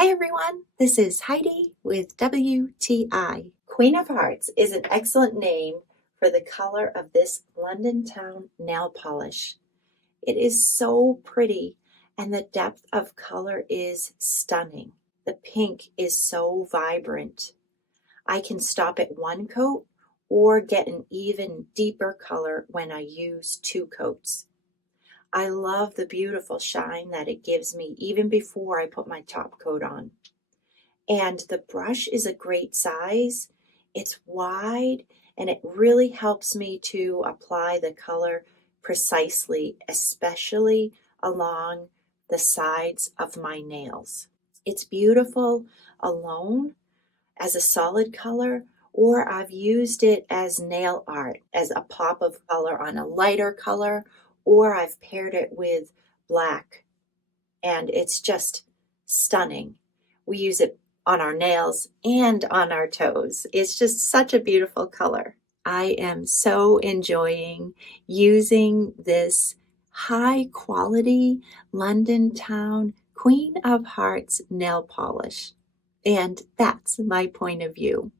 Hi everyone, this is Heidi with WTI. Queen of Hearts is an excellent name for the color of this Londontown nail polish. It is so pretty and the depth of color is stunning. The pink is so vibrant. I can stop at one coat or get an even deeper color when I use two coats. I love the beautiful shine that it gives me even before I put my top coat on. And the brush is a great size. It's wide and it really helps me to apply the color precisely, especially along the sides of my nails. It's beautiful alone as a solid color, or I've used it as nail art, as a pop of color on a lighter color, or I've paired it with black, and it's just stunning. We use it on our nails and on our toes. It's just such a beautiful color. I am so enjoying using this high quality Londontown Queen of Hearts nail polish. And that's my point of view.